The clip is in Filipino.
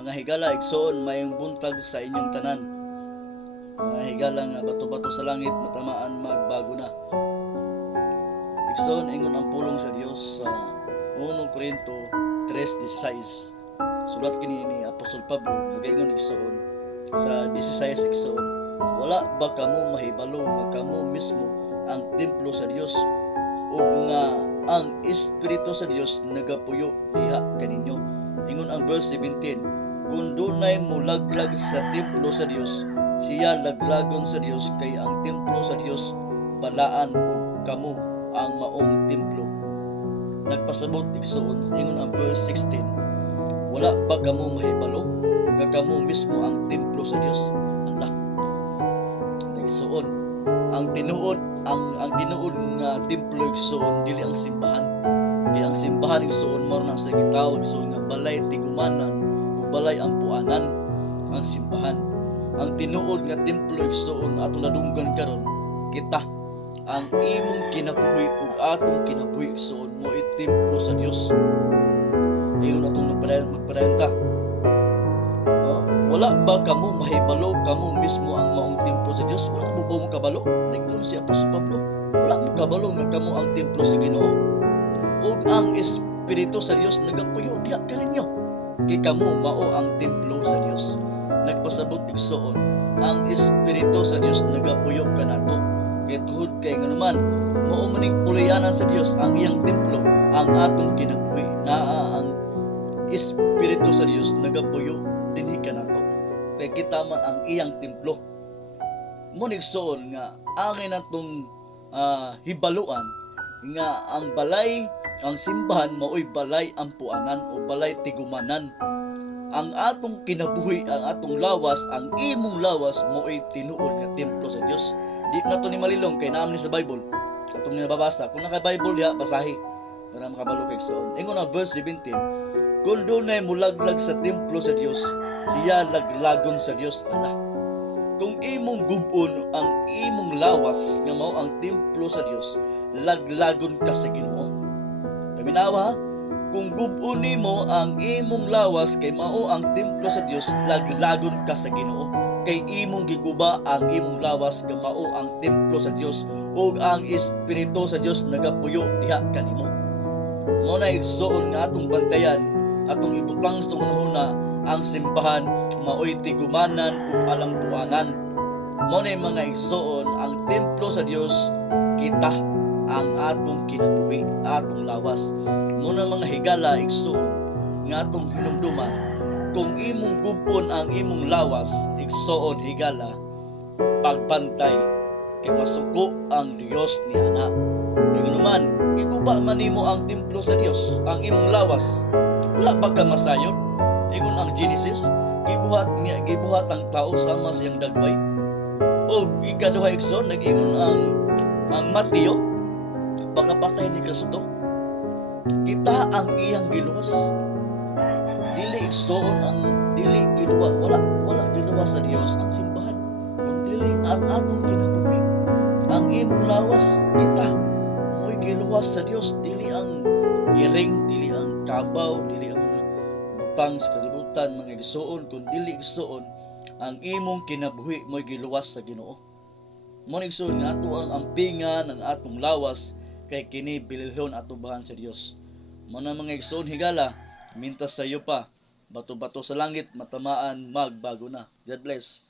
Mga higala igsoon mayong buntag sa inyong tanan. Mga higala nga bato-bato sa langit matamaan magbago na. Igsoon ingon ang pulong sa Dios sa 1 Corinto 3:16. Sulat kini ni Apostol Pablo nagaingon igsoon sa 16 igsoon. Wala ba kamo mahibalo nga kamo mismo ang templo sa Dios ug nga ang Espiritu sa Dios nagapuyo diha kaninyo. Ingon ang verse 17, kung dunay mulaglag sa templo sa Dios, siya laglagon sa Dios kay ang templo sa Dios balaan ug kamo ang maong templo. Nagpasabot igsoon ingon ang verse 16, wala ba kamo mahibalo nga kamo mismo ang templo sa Dios? Allah. Igsoon ang tinuod nga templo igsoon dili ang simbahan. Kaya ang simbahan igsoon mo na sa gitawag igsoon nga balay tigumanan o balay ampuanan ang simbahan. Ang tinuod nga templo igsoon atong nadunggan karon kita ang imong kinabuhi ug atong kinabuhi igsoon mo templo sa Dios. Ingon atong magpadayon ta. Wala ba kamo mahibalo kamo mismo ang maong templo sa Dios? Wala mo ba mo kabalo? Nagdun si Apostol Pablo. Wala mo kabalo nga kamo ang templo sa Ginoo. Ug ang Espiritu sa Dios nagapuyo diha kaninyo. Kay kamo mao ang templo sa Dios. Nagpasabot igsoon, ang Espiritu sa Dios nagapuyo kanato. Kay tuhod kay nganuman mao maning puluyanan sa Dios ang iyang templo, ang atong kinabuhi. Naa ang Espiritu sa Dios nagapuyo dinhi kanato. Kay kita man ang iyang templo. Mo nigsoon nga angin natong hibaluan nga ang balay, ang simbahan mao'y balay ampuanan o balay tigumanan. Ang atong kinabuhi, ang atong lawas, ang imong lawas mao'y tinuod nga templo sa Dios. Di na to ni malilong kay naam ni sa Bible. Atong nababasa, kung naka-Bible diha basahi para makabalo kay igsoon. Ingon ang verse 17, kung dunay mulaglag sa templo sa Dios, siya laglagon sa Dios. Allah. Kung imong gubon ang imong lawas nga mao ang templo sa Dios, laglagon ka sa Ginoo. Paminawa ha? Kung gubon nimo ang imong lawas kay mao ang templo sa Dios, laglagon ka sa Ginoo. Kay imong giguba ang imong lawas nga mao ang templo sa Dios ug ang Espiritu sa Dios nagapuyo diha kanimo. Mao na igsoon nga atong bantayan, atong ibutang sa unahuna ang simbahan mao'y tigumanan ug alampuanan. Mao na mga igsoon ang templo sa Dios kita ang atong kinabuhi, atong lawas. Mao na mga higala igsoon nga atong hinumduman. Kung imong gubon ang imong lawas, igsoon higala pagbantay kay masuko ang Dios ni ana. Kay naman iguba man nimo ang templo sa Dios, ang imong lawas. Wala ba ka masayon? Ingon ang Genesis, gibuhat ang tao sama sa iyang dagway. O ikaduha igsoon nag-ingon ang Mateo, pagkapatay ni Kristo, kita ang iyang giluwas. Dili igsoon ang dili giluwa, wala giluwa sa Dios ang simbahan. Kung dili ang atong kinabuhi, ang imong lawas kita mo'y giluwas sa Dios, dili ang iring, dili ang kabaw, dili ang mga butang sa kalibutan, mga igsoon, kung dili igsoon ang imong kinabuhi mo'y giluwas sa Ginoo. Mo igsoon nga ato ang ampingan ng atong lawas kay kini bililhon atubahan sa Dios. Mo na mga igsoon higala, mintas sa iyo pa, bato-bato sa langit matamaan magbago na. God bless.